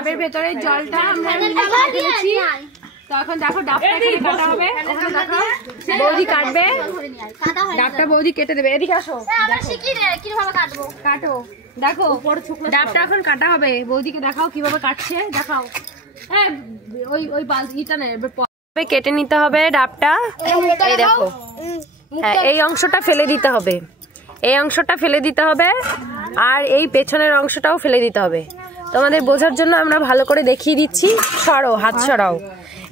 ডাবের ভেতরে জলটা আমরা দিয়েছি। তো এখন দেখো ডাবটা এখানে কাটা হবে, ওখানে দেখো বৌদি কাটবে, ডাবটা বৌদি কেটে দেবে। এদিকে আসো, কিভাবে কাটবো, কাটো। দেখো ডাবটা এখন কাটা হবে, বৌদিকে দেখাও কিভাবে কাটছে, দেখাও। হ্যাঁ ওই বালতিটা নেবে, কেটে নিতে হবে ডাবটা। এই দেখো, হ্যাঁ এই অংশটা ফেলে দিতে হবে, এই অংশটা ফেলে দিতে হবে, আর এই পেছনের অংশটাও ফেলে দিতে হবে। তোমাদের বোঝার জন্য আমরা ভালো করে দেখিয়ে দিচ্ছি। সরাও, হাত সরাও।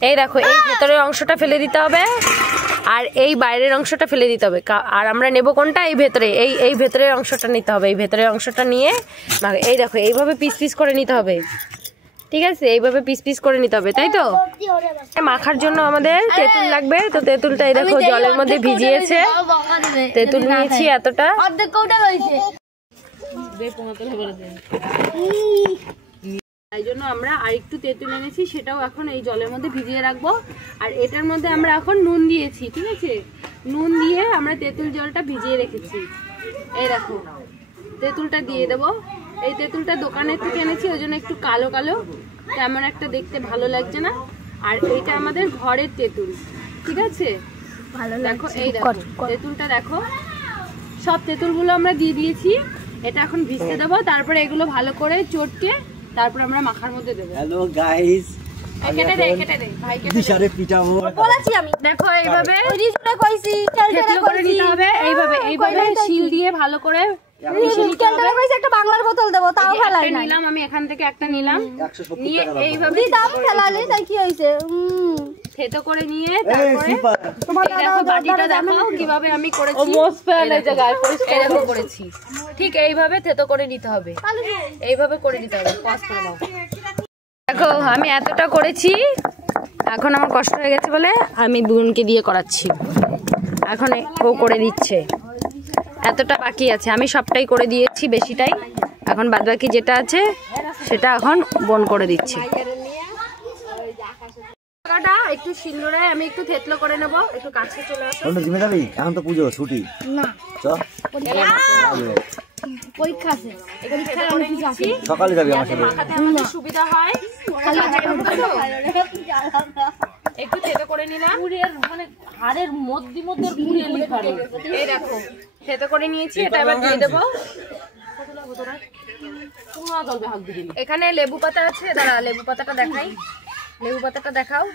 এই দেখো, এই ভেতরের অংশটা ফেলে দিতে হবে, আর এই বাইরের অংশটা ফেলে দিতে হবে। আর আমরা নেব কোনটা, এই ভেতরে, এই ভেতরের অংশটা নিতে হবে। এই ভেতরের অংশটা নিয়ে এই দেখো এইভাবে পিস পিস করে নিতে হবে, ঠিক আছে? এইভাবে পিস পিস করে নিতে হবে, তাই তো? মাখার জন্য আমাদের তেঁতুল লাগবে। তো তেঁতুলটা এই দেখো জলের মধ্যে ভিজিয়েছে, তেঁতুল নিয়েছি এতটা। তাই জন্য আমরা আরেকটু তেঁতুল এনেছি, সেটাও এখন এই জলের মধ্যে ভিজিয়ে রাখবো। আর এটার মধ্যে আমরা এখন নুন দিয়েছি, ঠিক আছে? নুন দিয়ে আমরা তেঁতুল জলটা ভিজিয়ে রেখেছি। এই দেখো তেঁতুলটা দিয়ে দেবো। এই তেঁতুলটা দোকানের থেকে এনেছি, ওই জন্য একটু কালো কালো, তেমন একটা দেখতে ভালো লাগছে না। আর এইটা আমাদের ঘরের তেঁতুল, ঠিক আছে? ভালো দেখো, এই দেখো তেঁতুলটা দেখো, সব তেঁতুলগুলো আমরা দিয়ে দিয়েছি। এটা এখন ভিজতে দেবো, তারপরে এগুলো ভালো করে চটকে তারপর আমরা মাখার মধ্যে দেবো। হ্যালো গাইস, কেটে দে, কেটে দে ভাই, দিশারে পিটাবো বলেছি আমি। দেখো এইভাবে থেতলো করে নিতে হবে, এইভাবে শিল দিয়ে ভালো করে একটা বাংলার বোতল দেবো, তাও ফেলাই না। নিলাম আমি এখান থেকে একটা নিলাম, নিয়ে এইভাবে দাম ফেলালে তাই কি হয়েছে, থেতো করে নিয়ে তারপরে দেখো বাটিটা দেখো কিভাবে আমি করেছি, এরকম করেছি। ঠিক এইভাবে থেতো করে নিতে হবে, এইভাবে করে নিতে হবে। পজ করে দাও। দেখো আমি এতটা করেছি, এখন আমার কষ্ট হয়ে গেছে বলে আমি বোনকে দিয়ে করাচ্ছি। এখন ও করে দিচ্ছে, এতটা বাকি আছে, আমি সবটাই করে দিয়েছি বেশিটাই। এখন বাদবাকি যেটা আছে সেটা এখন বোন করে দিচ্ছি। একটু সিন্দুরে আমি একটু থেতলো করে নেব, একটু কাছে চলে আসো। জিমে যাবি? এখন তো পুজো ছুটি না, চল পরীক্ষা আছে, সকালে যাবি আমার সাথে, মাখাতে আমাদের সুবিধা হয়। একটু থেতো করে নিলাম, মানে হাড়ের মধ্যে মধ্যে এই দেখো থেতো করে নিয়েছি। এটা এবার দিয়ে দেবো। এখানে লেবু পাতা আছে, দাঁড়া লেবু পাতাটা দেখাই, লেবু পাতাটা দেখাও।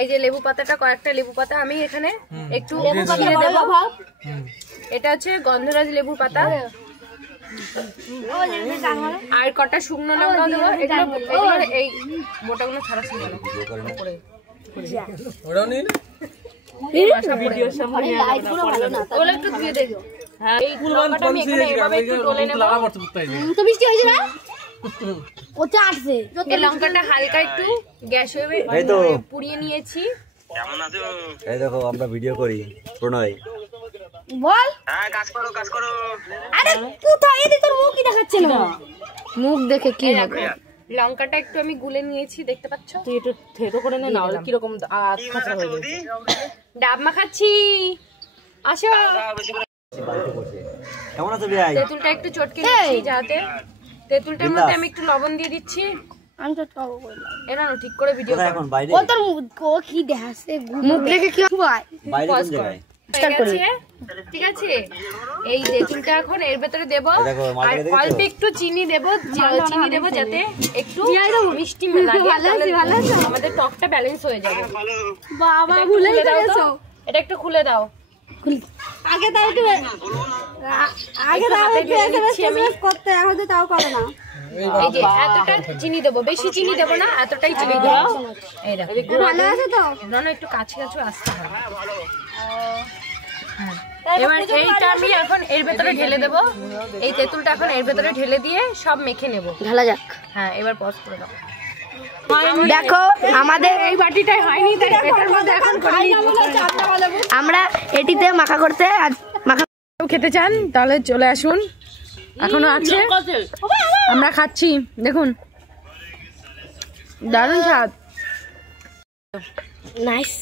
এই যে লেবু পাতাটা, কয়েকটা লেবু পাতা আমি এখানে একটু দিয়ে দেবো। এটা হচ্ছে গন্ধরাজ লেবুর পাতা, আর কটা শুকনো লঙ্কা দেবো। এগুলো এই মোটাগুলো ছাড়া ছিল করে একটু ধুয়ে দেবো। এই লঙ্কাটা আমি এখানে এভাবে একটু ডলে নেব। তো মিষ্টি হয়েছে না? ওটা আসছে। এই লঙ্কাটা হালকা একটু গ্যাস হয়ে পুড়িয়ে নিয়েছি। কেমন আছো? এই দেখো আমরা ভিডিও করি। প্রণয় বল। হ্যাঁ কাজ করো কাজ করো। আরে কোথায় এদিকে তোর মুখই দেখাচ্ছে না। মুখ দেখে কি হবে? লঙ্কাটা একটু আমি গুলে নিয়েছি, দেখতে পাচ্ছ? তুই একটু থেতো করে নে, না হলে কি রকম আচ্ছা হয়ে যাবে। ডাব মাখাচ্ছি, আসো। কেমন আছো ভাই? তেঁতুলটা একটু চটকে নিচ্ছি, যাতে তেঁতুলটার মধ্যে আমি একটু লবণ দিয়ে দিচ্ছি। আমি চটকাবো বললাম, এরা না ঠিক করে ভিডিও এখন বাইরে ও তোর ও কি দেখাচ্ছে, মুখ দেখে কি হয়? বাইরে কোন জায়গায়? ঠিক আছে, এই তেঁতুলটা এখন এর ভেতরে দেব, আর অল্প একটু চিনি দেব, যাতে একটু মিষ্টি লাগে, আমাদের টকটা ব্যালেন্স হয়ে যাবে। বাবা ভুলে গেছো, এটা একটু খুলে দাও। আগে তাও একটু করতে, এখন তো তাও করে না। এই যে এতটা চিনি দেবো, বেশি চিনি দেবো না, এতটাই চিনি দেবো। এই দেখো ভালো আছে তো, না একটু কাছে কাছে আসতে হবে। এবার এইটা আমি এখন এর ভেতরে ঢেলে দেবো, এই তেঁতুলটা এখন এর ভেতরে ঢেলে দিয়ে সব মেখে নেব। ঢালা যাক। হ্যাঁ এবার পজ করে দাও। দেখো আমাদের এই বাটিটাই হয়নি, তাই এটার মধ্যে এখন করে আমরা এটিতে মাখা করতে, মাখা খেতে চান তাহলে চলে আসুন, এখনো আছে, আমরা খাচ্ছি। দেখুন দারুণ স্বাদ, নাইস।